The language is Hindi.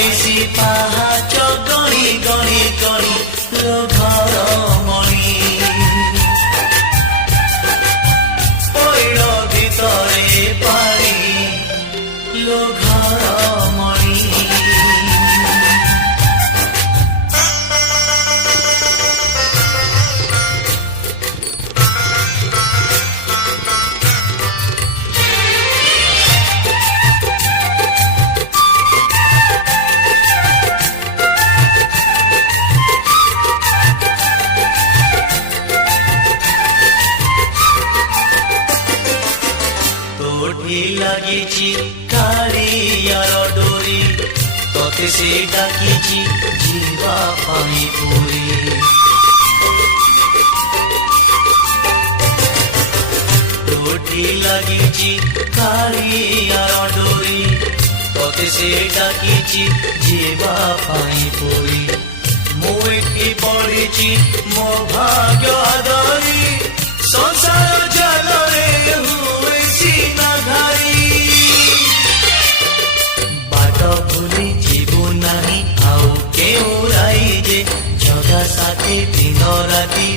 आईसी पाहाच गणी गणी गणी लो घर मणि पैड़ भितरे पानी लो घर मणि लगी कालियार डोरी तोते से डाकी जीवा पानी पूरी तोटी लगी कालियार डोरी तोते से डाकी जीवा पानी पूरी मुई पड़ी मो भाग्य आदरी संसार जलरे हुए सीना घारी बाट भूली जीवु नहीं आउ केउ राई जे जगा साथी दिन राती